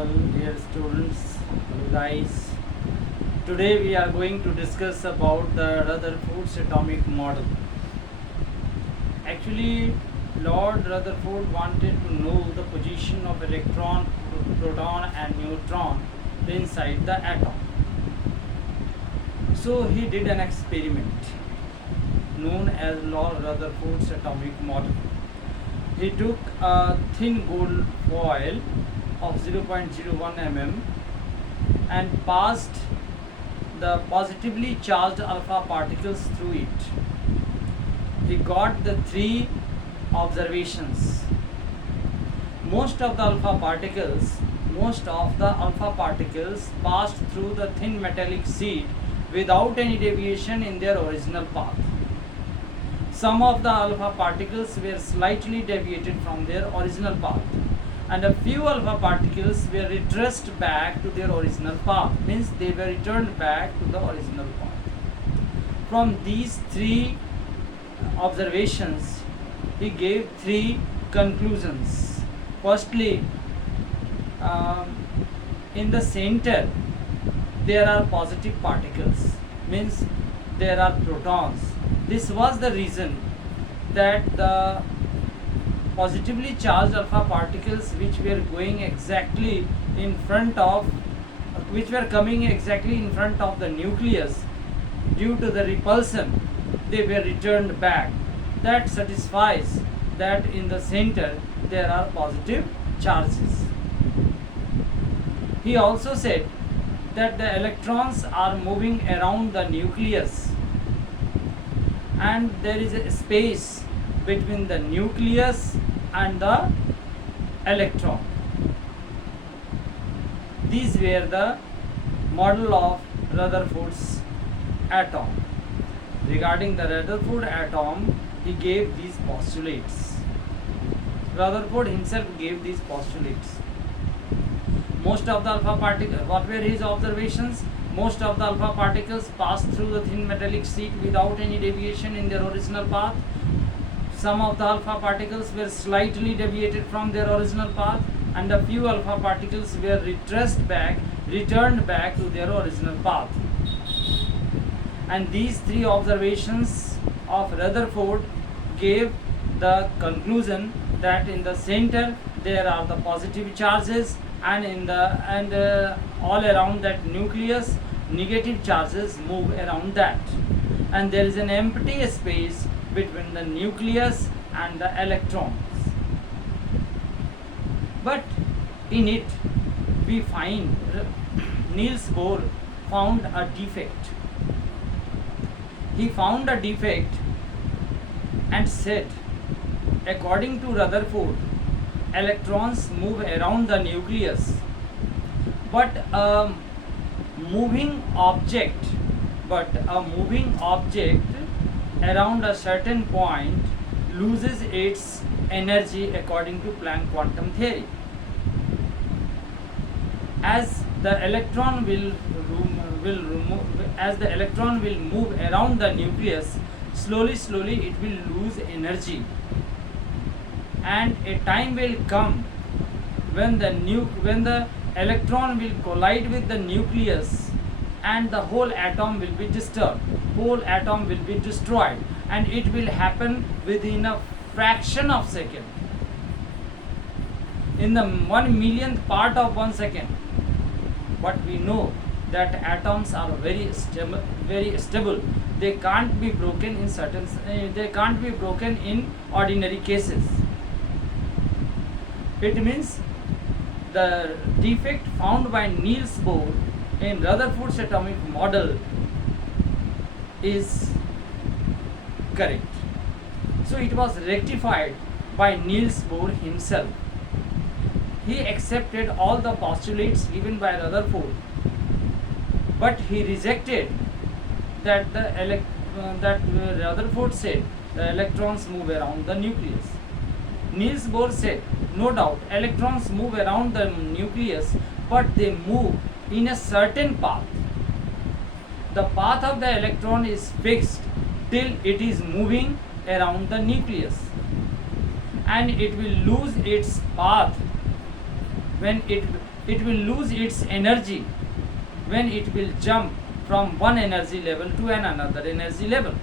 channel, dear students. Hello guys. Today we are going to discuss about the Rutherford's atomic model. Actually, Lord Rutherford wanted to know the position of electron, proton and neutron inside the atom. So he did an experiment known as Lord Rutherford's atomic model. He took a thin gold foil of 0.01 mm and passed the positively charged alpha particles through it. He got the three observations. Most of the alpha particles passed through the thin metallic sheet without any deviation in their original path. Some of the alpha particles were slightly deviated from their original path, and a few alpha particles were retraced back to their original path, means they were returned back to the original path. From these three observations, he gave three conclusions. Firstly, in the center there are positive particles, means there are protons. This was the reason that the positively charged alpha particles which were coming exactly in front of the nucleus, due to the repulsion they were returned back. That satisfies that in the center there are positive charges. He also said that the electrons are moving around the nucleus and there is a space between the nucleus and the electron. These were the model of Rutherford's atom. Regarding the Rutherford atom, he gave these postulates. Rutherford himself gave these postulates. Most of the alpha particles, what were his observations? Most of the alpha particles passed through the thin metallic sheet without any deviation in their original path. Some of the alpha particles were slightly deviated from their original path, and a few alpha particles were returned back to their original path. And these three observations of Rutherford gave the conclusion that in the center there are the positive charges, and all around that nucleus negative charges move around that, and there is an empty space between the nucleus and the electrons. But in it we find Niels Bohr found a defect. He found a defect and said, according to Rutherford, electrons move around the nucleus, but a moving object around a certain point loses its energy according to Planck quantum theory. As the electron will move around the nucleus, slowly it will lose energy, and a time will come when the electron will collide with the nucleus and the whole atom will be disturbed, whole atom will be destroyed, and it will happen within a fraction of second, in the 1 millionth part of 1 second. But we know that atoms are very stable. They can't be broken in ordinary cases. It means the defect found by Niels Bohr in Rutherford's atomic model is correct. So it was rectified by Niels Bohr himself. He accepted all the postulates given by Rutherford, but he rejected that Rutherford said the electrons move around the nucleus. Niels Bohr said, no doubt, electrons move around the nucleus, but they move in a certain path. The path of the electron is fixed till it is moving around the nucleus, and it will lose its path when it will lose its energy, when it will jump from one energy level to another energy level.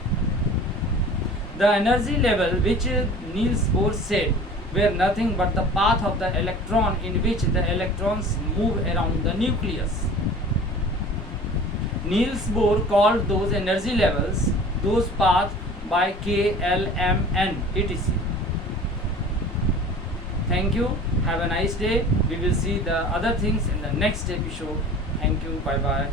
The energy level which Niels Bohr said were nothing but the path of the electron in which the electrons move around the nucleus. Niels Bohr called those energy levels, those paths, by K, L, M, N, etc. Thank you. Have a nice day. We will see the other things in the next episode. Thank you. Bye bye.